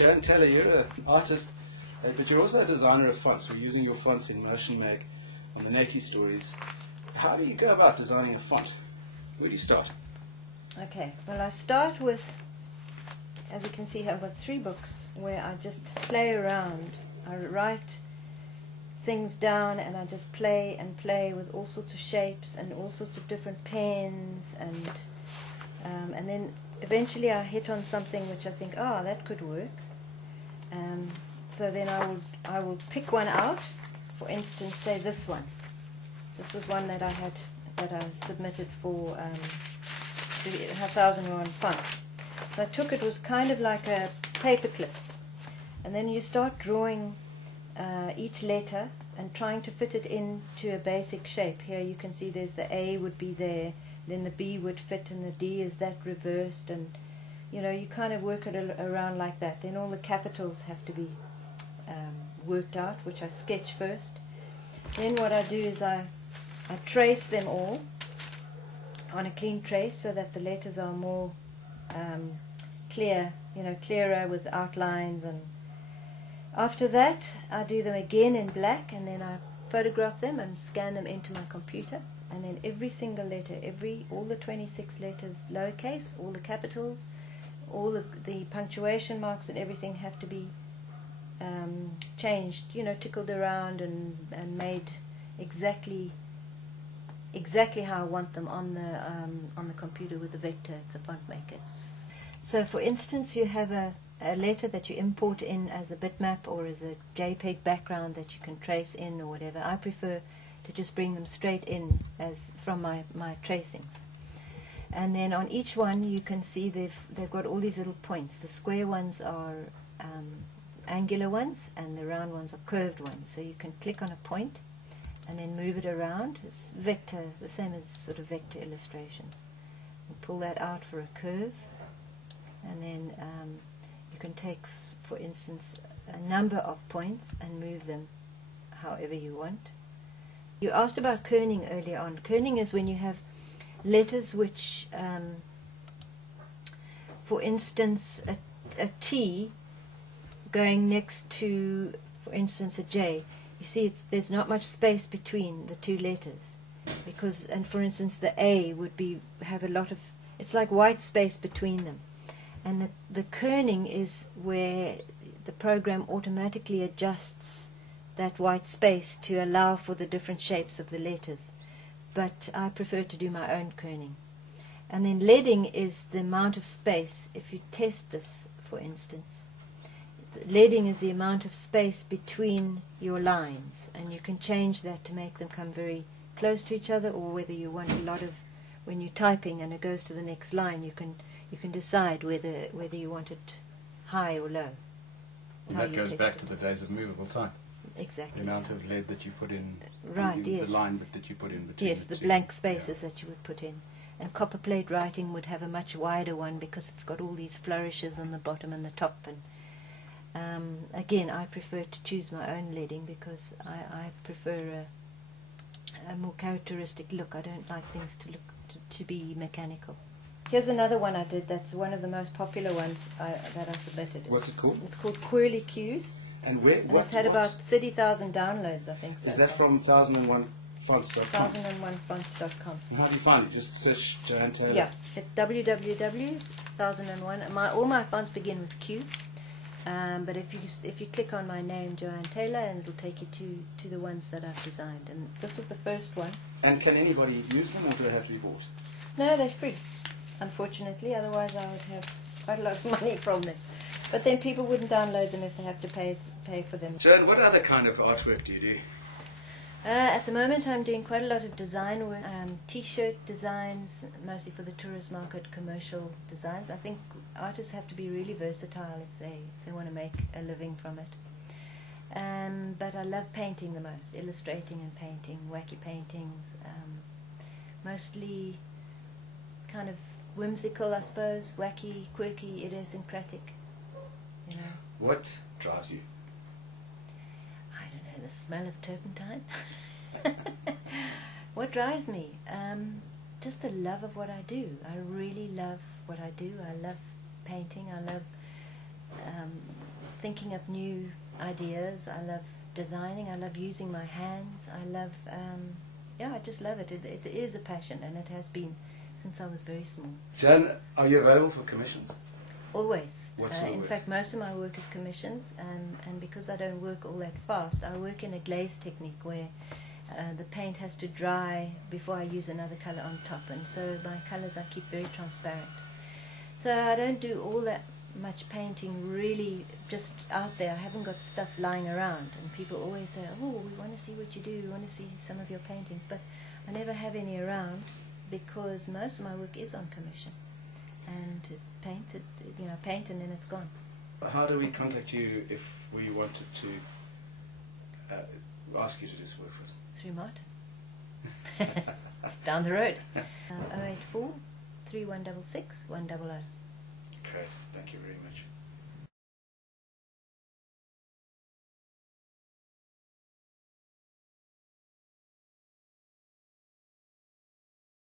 Joanne Taylor, you're an artist, but you're also a designer of fonts. We're using your fonts in Motion Make on the Naty stories. How do you go about designing a font? Where do you start? Okay, well, I start with, as you can see, I've got 3 books where I just play around. I write things down and I just play and play with all sorts of shapes and all sorts of different pens, and then eventually I hit on something which I think, oh, that could work. So then I will pick one out. For instance, say this one. This was one that I submitted for to have 1001 fonts. So I took it was kind of like a paper clips, and then you start drawing each letter and trying to fit it into a basic shape. Here you can see there's the A would be there, then the B would fit, and the D is that reversed, and you know, you kind of work it around like that. Then all the capitals have to be worked out, which I sketch first. Then what I do is I trace them all on a clean trace so that the letters are more clear, you know, clearer with outlines. And after that I do them again in black, and then I photograph them and scan them into my computer, and then every single letter, all the 26 letters lowercase, all the capitals, all the punctuation marks and everything have to be changed, you know, tickled around and made exactly how I want them on the computer with the vector. It's a font maker. So for instance, you have a letter that you import in as a bitmap or as a JPEG background that you can trace in or whatever. I prefer to just bring them straight in as from my tracings. And then on each one you can see they've got all these little points. The square ones are angular ones, and the round ones are curved ones. So you can click on a point and then move it around. It's vector, the same as sort of vector illustrations. And pull that out for a curve, and then you can take, for instance, a number of points and move them however you want. You asked about kerning earlier on. Kerning is when you have letters which, for instance, a T going next to, for instance, a J. You see, there's not much space between the 2 letters, because, and for instance, the A would have a lot of, it's like white space between them. And the kerning is where the program automatically adjusts that white space to allow for the different shapes of the letters. But I prefer to do my own kerning. And then leading is the amount of space. If you test this, for instance, leading is the amount of space between your lines, and you can change that to make them come very close to each other, or whether you want a lot of, when you're typing and it goes to the next line, you can decide whether you want it high or low. And that goes back to the days of movable type. Exactly. The amount of lead that you put in, right, yes. The line that you put in between. Yes, the blank spaces that you would put in. And copperplate writing would have a much wider one because it's got all these flourishes on the bottom and the top. And again, I prefer to choose my own leading because I prefer a more characteristic look. I don't like things to be mechanical. Here's another one I did that's one of the most popular ones that I submitted. What's it called? It's called Quirly Cues. And where? And it's had about 30,000 downloads, I think. Is that from 1001fonts.com? 1001fonts.com. And how do you find it? Just search Joanne Taylor. Yeah, it's www.1001. All my fonts begin with Q. But if you click on my name, Joanne Taylor, and it'll take you to the ones that I've designed. And this was the first one. And can anybody use them, or do they have to be bought? No, they're free, unfortunately. Otherwise, I would have quite a lot of money from them. But then people wouldn't download them if they have to pay for them. Joanne, what other kind of artwork do you do? At the moment, I'm doing quite a lot of design work, T-shirt designs, mostly for the tourist market, commercial designs. I think artists have to be really versatile if they want to make a living from it. But I love painting the most, illustrating and painting, wacky paintings, mostly kind of whimsical, I suppose, wacky, quirky, idiosyncratic. You know. What drives you? I don't know, the smell of turpentine. What drives me? Just the love of what I do. I really love what I do. I love painting. I love thinking up new ideas. I love designing. I love using my hands. I love, I just love it. It is a passion, and it has been since I was very small. Jan, are you available for commissions? Always. What sort of In work? fact, most of my work is commissions, and because I don't work all that fast, I work in a glaze technique where the paint has to dry before I use another color on top, and so my colors I keep very transparent. So I don't do all that much painting really just out there. I haven't got stuff lying around, and people always say, oh, we want to see what you do, we want to see some of your paintings, but I never have any around because most of my work is on commission, and paint and then it's gone. How do we contact you if we wanted to ask you to do this work for us? Through Martin. Down the road. 084 3166 100. Great, thank you very much.